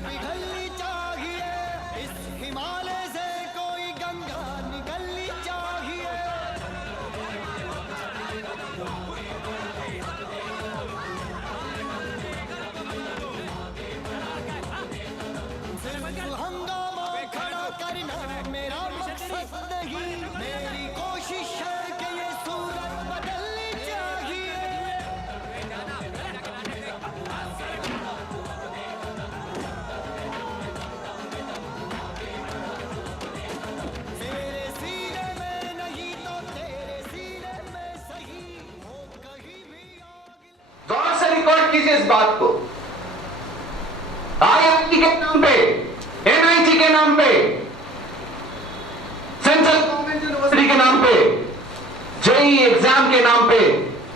पिघलनी चाहिए, इस हिमालय से कोई गंगा निकलनी चाहिए। सिर्फ हंगामा खड़ा करना मेरा मकसद नहीं, मेरी कोशिश है कि ये सूरत बदलनी चाहिए। तेरे सीने में नहीं तो तेरे सीने में सही हो कहीं भी आग। गौर से रिकॉर्ड कीजिए इस बात को। आईआईटी के नाम पे, एनआईटी के नाम पे, सेंट्रल गवर्नमेंट यूनिवर्सिटी के नाम पे, जेईई एग्जाम के नाम पे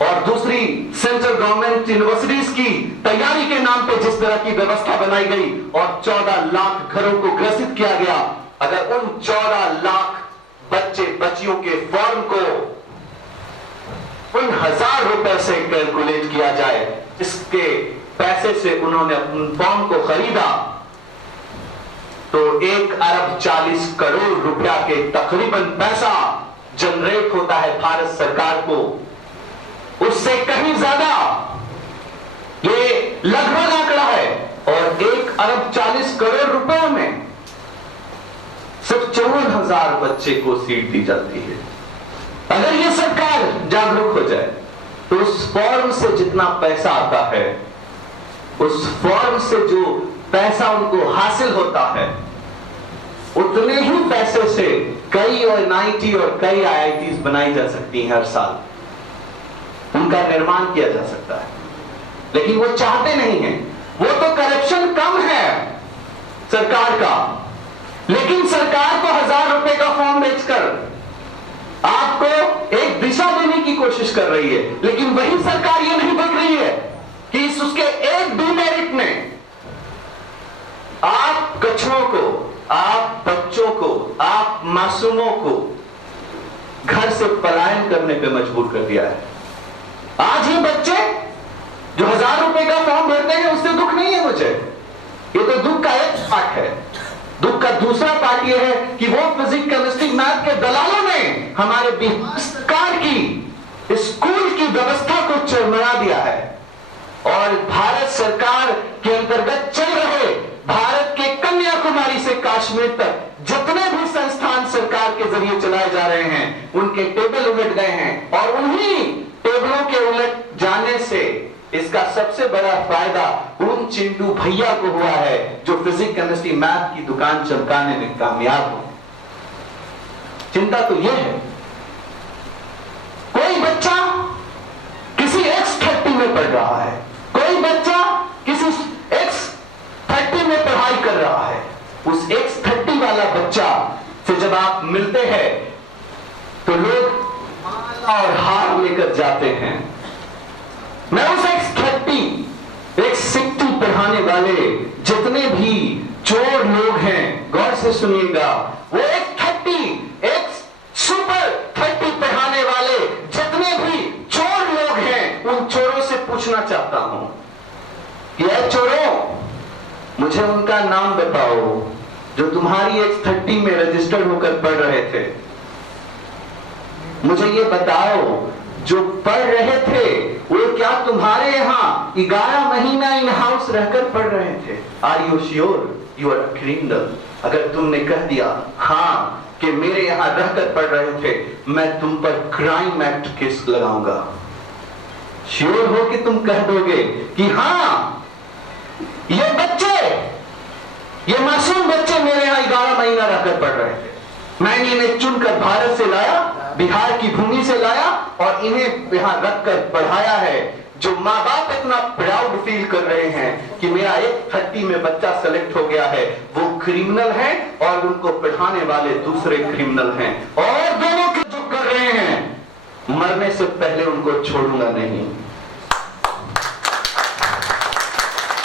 और दूसरी सेंट्रल गवर्नमेंट यूनिवर्सिटीज की तैयारी के नाम पे जिस तरह की व्यवस्था बनाई गई और 14 लाख घरों को ग्रसित किया गया, अगर उन 14 लाख बच्चे बच्चियों के फॉर्म को उन 1000 रुपए से कैलकुलेट किया जाए, इसके पैसे से उन्होंने अपने फॉर्म को खरीदा, तो 1 अरब 40 करोड़ रुपया के तकरीबन पैसा जनरेट होता है भारत सरकार को। उससे कहीं ज्यादा ये लगभग आंकड़ा है। और 1 अरब 40 करोड़ रुपए में सिर्फ 54,000 बच्चे को सीट दी जाती है। अगर ये सरकार जागरूक हो जाए तो उस फॉर्म से जितना पैसा आता है, उस फॉर्म से जो पैसा उनको हासिल होता है, उतने ही पैसे से कई एनआईटी और कई आईआईटीज बनाई जा सकती हैं हर साल, उनका निर्माण किया जा सकता है। लेकिन वो चाहते नहीं हैं। वो तो करप्शन कम है सरकार का, लेकिन सरकार को 1000 रुपए का फॉर्म बेचकर आपको एक दिशा देने की कोशिश कर रही है, लेकिन वही सरकार ये नहीं देख रही है कि इस उसके एक डिमेरिट में आप कछुओं को, आप बच्चों को, आप मासूमों को घर से पलायन करने पे मजबूर कर दिया है। आज ये बच्चे जो 1000 रुपए का फॉर्म भरते हैं उससे दुख नहीं है मुझे, ये तो दुख का एक पार्ट है। दुख का दूसरा पार्ट यह है कि वो फिजिक्स केमिस्ट्री मैथ के दलालों ने हमारे बिहार सरकार की स्कूल की व्यवस्था को चरमरा दिया है। और भारत सरकार के अंतर्गत चल रहे भारत के कन्याकुमारी से कश्मीर तक जितने भी संस्थान सरकार के जरिए चलाए जा रहे हैं, उनके टेबल उलट गए हैं। और उन्हीं टेबलों के उलट जाने से इसका सबसे बड़ा फायदा उन चिंटू भैया को हुआ है जो फिजिक्स केमिस्ट्री मैथ की दुकान चमकाने में कामयाब हो। चिंता तो यह है, कोई बच्चा किसी X30 में पढ़ रहा है, कोई बच्चा किसी X30 में पढ़ाई कर रहा है। उस X30 वाला बच्चा से जब आप मिलते हैं तो लोग माला और हार लेकर जाते हैं। मैं उस X30 X60 पढ़ाने वाले जितने भी चोर लोग हैं, गौर से सुनिएगा, वो X30 X सुपर 30 पढ़ाने वाले जितने भी चोर लोग हैं, उन चोरों से पूछना चाहता हूं कि ऐ चोरों, मुझे उनका नाम बताओ जो तुम्हारी X30 में रजिस्टर्ड होकर पढ़ रहे थे। मुझे ये बताओ, जो पढ़ रहे थे वो क्या तुम्हारे यहां 11 महीना इन हाउस रहकर पढ़ रहे थे? Are you sure you are criminal? अगर तुमने कह दिया हां कि मेरे यहां रहकर पढ़ रहे थे, मैं तुम पर क्राइम एक्ट केस लगाऊंगा। श्योर हो कि तुम कह दोगे कि हां, ये बच्चे, ये मासूम बच्चे मेरे यहां 11 महीना रहकर पढ़ रहे थे, मैंने इन्हें चुनकर भारत से लाया, बिहार की भूमि से लाया और इन्हें यहां रखकर पढ़ाया है। जो माँ बाप इतना प्राउड फील कर रहे हैं कि मेरा X30 में बच्चा सेलेक्ट हो गया है, वो क्रिमिनल है और उनको पढ़ाने वाले दूसरे क्रिमिनल हैं। और दोनों के जो कर रहे हैं, मरने से पहले उनको छोड़ूंगा नहीं।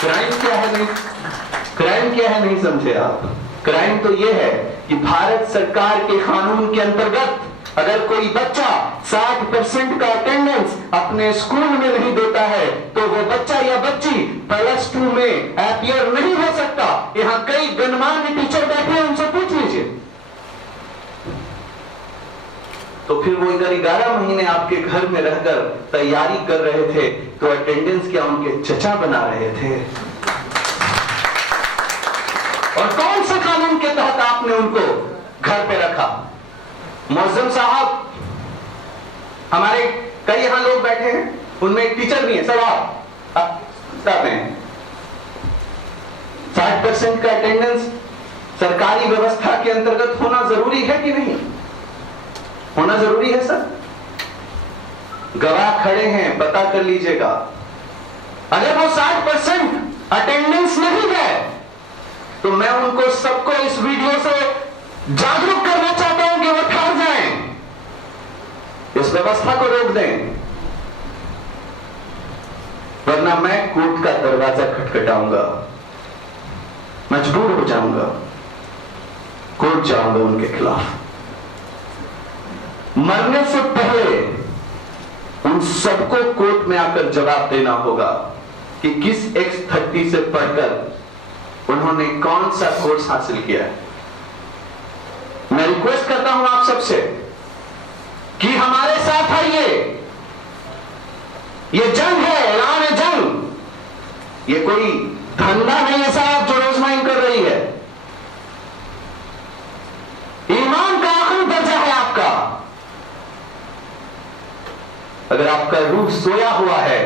क्राइम क्या है? नहीं, क्राइम क्या है नहीं समझे आप? क्राइम तो यह है कि भारत सरकार के कानून के अंतर्गत अगर कोई बच्चा 60% का अटेंडेंस अपने स्कूल में नहीं देता है तो वो बच्चा या बच्ची +2 में अपीयर नहीं हो सकता। तो फिर वो इधर 11 महीने आपके घर में रहकर तैयारी कर रहे थे, तो अटेंडेंस क्या उनके चचा बना रहे थे? और कौन से कानून के तहत आपने उनको घर पे रखा? मौजम साहब, हमारे कई यहां लोग बैठे हैं, उनमें एक टीचर भी है। सर आप 60% का अटेंडेंस सरकारी व्यवस्था के अंतर्गत होना जरूरी है कि नहीं? होना जरूरी है सर। गवाह खड़े हैं, पता कर लीजिएगा। अगर वो 60% अटेंडेंस नहीं है तो मैं उनको सबको इस वीडियो से जागरूक करना चाहता हूं कि वो ठहर जाएं, इस व्यवस्था को रोक दें, वरना मैं कोर्ट का दरवाजा खटखटाऊंगा, मजबूर हो जाऊंगा, कोर्ट जाऊंगा उनके खिलाफ। मरने से पहले उन सबको कोर्ट में आकर जवाब देना होगा कि किस X30 से पढ़कर उन्होंने कौन सा कोर्स हासिल किया है। मैं रिक्वेस्ट करता हूं आप सबसे कि हमारे साथ आइए। ये जंग है, ऐलान है जंग। ये कोई धंधा नहीं है साहब जो रोजमाइन कर रही है। ईमान का आखिरी दर्जा है आपका। अगर आपका रूह सोया हुआ है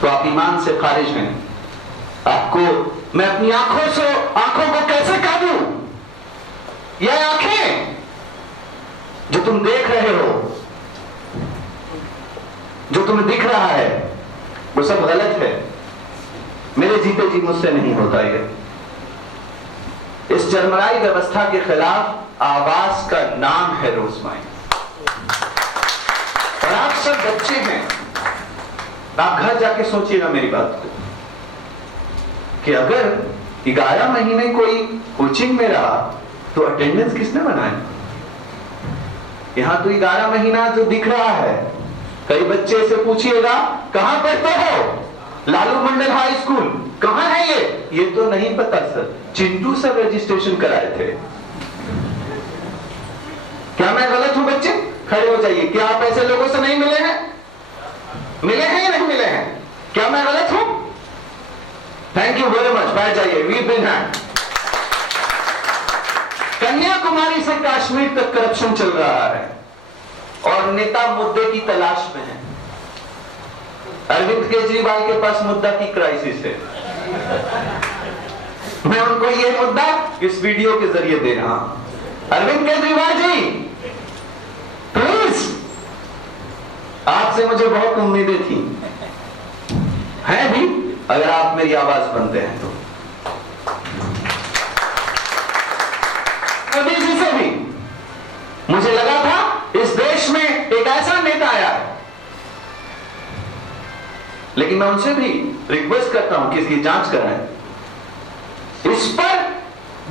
तो आप ईमान से खारिज हैं। आपको मैं अपनी आंखों को कैसे काबू? यह आंखें जो तुम देख रहे हो, जो तुम्हें दिख रहा है, वो सब गलत है। मेरे जीते जी मुझसे नहीं होता ये। इस चरमराई व्यवस्था के खिलाफ आवाज का नाम है रोजमाइन। और आप सब बच्चे हैं, आप घर जाके सोचिएगा मेरी बात को कि अगर 11 महीने कोई कोचिंग में रहा तो अटेंडेंस किसने बनाया? यहां तो 11 महीना जो दिख रहा है, कई बच्चे से पूछिएगा कहां पढ़ते हो? लालू मंडल हाई स्कूल। कहां है ये तो नहीं पता सर, चिंटू सर रजिस्ट्रेशन कराए थे। क्या मैं गलत हूं बच्चे? खड़े हो जाइए। क्या आप ऐसे लोगों से नहीं मिले हैं? मिले हैं या नहीं मिले हैं? क्या मैं गलत हूं? Thank you very much. बैठ जाइए। We been hand. कन्याकुमारी से कश्मीर तक करप्शन चल रहा है और नेता मुद्दे की तलाश में है। अरविंद केजरीवाल के पास मुद्दा की क्राइसिस है। मैं उनको यह मुद्दा इस वीडियो के जरिए दे रहा हूं। अरविंद केजरीवाल जी, प्लीज, आपसे मुझे बहुत उम्मीदें थी, हैं भी, अगर आप मेरी आवाज बनते हैं तो। मोदी जी से भी मुझे लगा था इस देश में एक ऐसा नेता आया है, लेकिन मैं उनसे भी रिक्वेस्ट करता हूं कि इसकी जांच कराएं। इस पर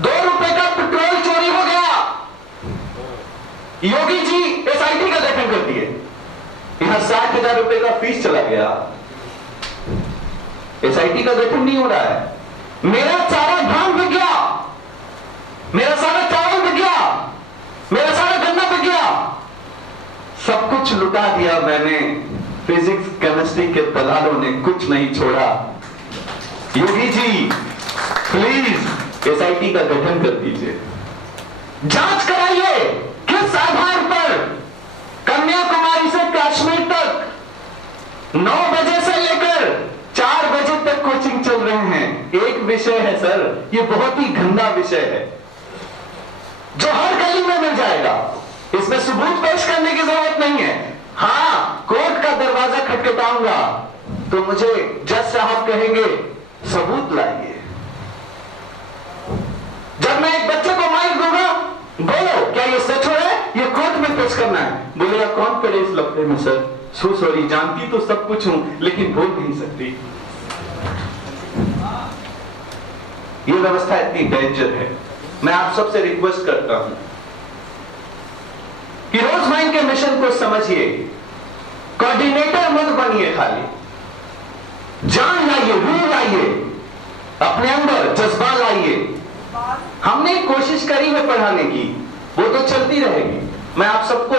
2 रुपए का पेट्रोल चोरी हो गया। योगी जी SIT का गठन कर दिए। यहां 60,000 रुपए का फीस चला गया। SIT का गठन नहीं हो रहा है। मेरा सारा धान बिक गया, मेरा सारा चावल बिक गया, मेरा सारा गन्ना बिक गया, सब कुछ लुटा दिया मैंने। फिजिक्स केमिस्ट्री के दलालों ने कुछ नहीं छोड़ा। योगी जी प्लीज SIT का गठन कर दीजिए। जांच कराइए किस आधार पर कन्याकुमारी से कश्मीर तक 9 बजे से लेकर 4 बजे तक कोचिंग चल रहे हैं। एक विषय है सर, ये बहुत ही गंदा विषय है जो हर गली में मिल जाएगा। इसमें सबूत पेश करने की जरूरत नहीं है। हाँ, कोर्ट का दरवाजा खटखटाऊंगा तो मुझे जज साहब कहेंगे सबूत लाइए। जब मैं एक बच्चे को माइक दूंगा, बोलो क्या ये सच है, ये कोर्ट में पेश करना है, बोलेगा कौन पड़े इस लफड़े में सर, सो सॉरी, जानती तो सब कुछ हूं लेकिन बोल नहीं सकती। ये व्यवस्था इतनी डेंजर है। मैं आप सबसे रिक्वेस्ट करता हूं कि रोजमाइन के मिशन को समझिए। कोऑर्डिनेटर मत बनिए, खाली जान लाइए, रूह लाइए, अपने अंदर जज्बा लाइए। हमने कोशिश करी है पढ़ाने की, वो तो चलती रहेगी। मैं आप सबको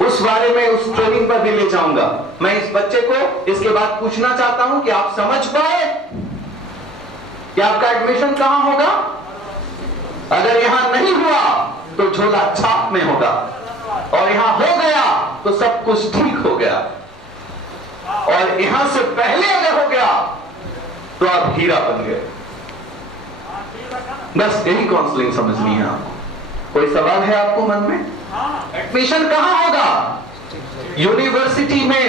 उस बारे में उस ट्रेनिंग पर भी ले जाऊंगा। मैं इस बच्चे को इसके बाद पूछना चाहता हूं कि आप समझ पाए कि आपका एडमिशन कहां होगा? अगर यहां नहीं हुआ तो झोला छाप में होगा, और यहां हो गया तो सब कुछ ठीक हो गया, और यहां से पहले अगर हो गया तो आप हीरा बन गए। बस यही काउंसलिंग समझनी है आपको। कोई सवाल है आपको मन में? एडमिशन कहां होगा? यूनिवर्सिटी में।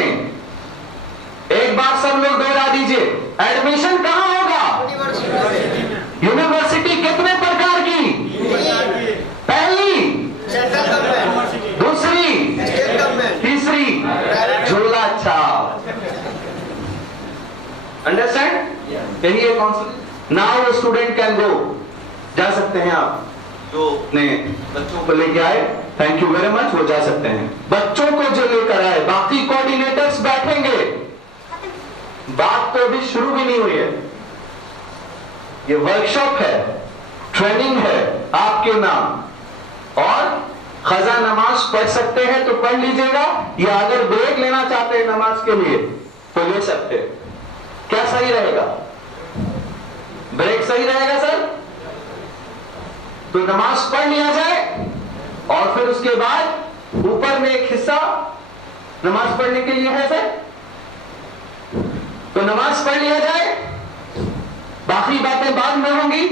एक बार सब लोग दोहरा दीजिए, एडमिशन कहां होगा? यूनिवर्सिटी कितने प्रकार की? पहली, दूसरी, तीसरी, झोला छाप। अंडरस्टैंड? यही है counselling. Now student can go. जा सकते हैं आप जो अपने बच्चों को लेके आए, थैंक यू वेरी मच, वो जा सकते हैं। बच्चों को जो लेकर आए, बाकी कोऑर्डिनेटर्स बैठेंगे। बात तो अभी शुरू भी नहीं हुई है, ये वर्कशॉप है, ट्रेनिंग है आपके नाम। और खजा नमाज पढ़ सकते हैं तो पढ़ लीजिएगा, या अगर ब्रेक लेना चाहते हैं नमाज के लिए तो ले सकते हैं। क्या सही रहेगा? ब्रेक सही रहेगा सर? तो नमाज पढ़ लिया जाए और फिर उसके बाद ऊपर में एक हिस्सा नमाज पढ़ने के लिए है सर, तो नमाज पढ़ लिया जाए, बाकी बातें बाद में होंगी।